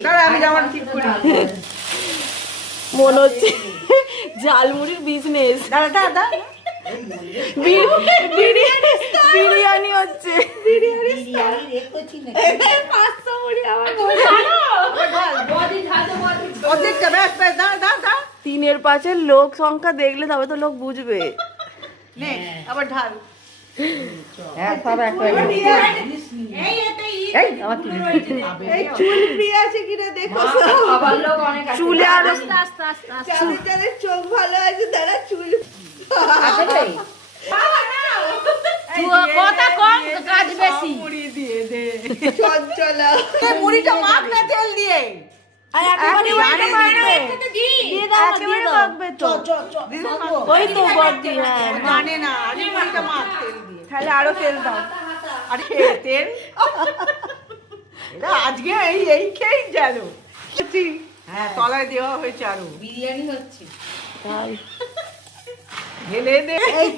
আমি যেমন ঠিক করি মনে হচ্ছে ঝালমুড়ির বিজনেস। দাদা বিরিয়ানি হচ্ছে, তিনের পাঁচের লোক সংখ্যা দেখলে তবে তো লোক বুঝবে। আবার ঢাল চুল ফ্রি আছে কিনা দেখো, চুলে আরো যাদের চোখ ভালো আছে তারা চুল কথা কম কাজ বেশি। মুড়ি দিয়ে দে চঞ্চলা মুড়িটা মাখ না তেল দিয়ে, ওই তো বড়দি, হ্যাঁ জানে না আমি মুড়িটা মাখ তেল দিয়ে, তাহলে আরো তেল দাও। আরে তেল এটা আজকে এই খেয়েই গেল। হ্যাঁ তলায় দেওয়া হয়েছে আরো বিরিয়ানি হচ্ছে। ঢেলে দে। এই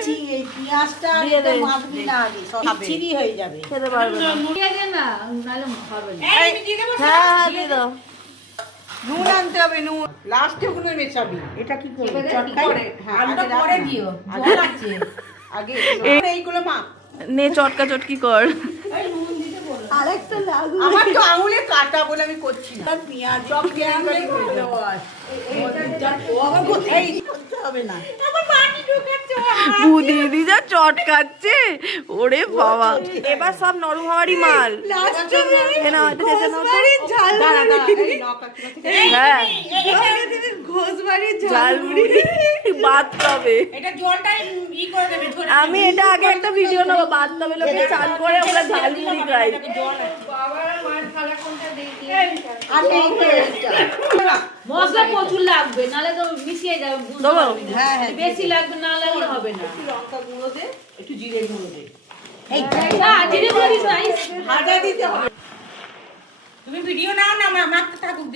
পেঁয়াজটা দিয়ে দে। মাখবি না আগে, চিনি হয়ে যাবে। খেতে পারবে না। মুড়ি আছে না, নাহলে হবে না। হ্যাঁ দিয়ে দাও। নুন আনতে হবে, নুন লাস্টে ওগুলো মেশাবি। এটা কি করবি? পরে, চটকাই? হ্যাঁ, আলুটা আগে পরে রাখ না। দিও, আগে জল আছে। আগে এইগুলো মা নে চটকা চটকি কর। আরেকটা লাগবে। আমার তো আঙুলে কাটা বলে আমি করছি না। আর পেঁয়াজ সব পেঁয়াজ কাটি করে দেবো। ও আবার এই করতে হবে না। বুদিদি যা চটকাচ্ছে, ওরে বাবা। এবার সব নরম হওয়ারই মাল। এ নাও, এটা চেঁচে নাও তো। দাঁড়া, এই লঙ্কা থেকে হ্যাঁ ঘোষবাড়ির ঝালমুড়ি বাথটবে। এটা জলটা ই করে দেবে, ঝরে আমি এটা আগে একটা ভিডিও নেবো, বাথটবে লোকে চান করে আমরা ঝালমুড়ি খাই। বাবার আর মার খালা কোনটা দেখি। আর এই তো এইটা। মশলা প্রচুর লাগবে, নাহলে তো মিশিয়ে যাবে, বুঝতে দেবো? পারবি না। হ্যাঁ, হ্যাঁ, বেশি লাগবে, না লাগলে হবে না। লঙ্কা গুঁড়ো দে, একটু জিরে গুঁড়ো দে। না, জিরে গুঁড়ো দিস না, ভাজা দিতে হবে। তুমি ভিডিও নাও না, মাখতে থাকুক।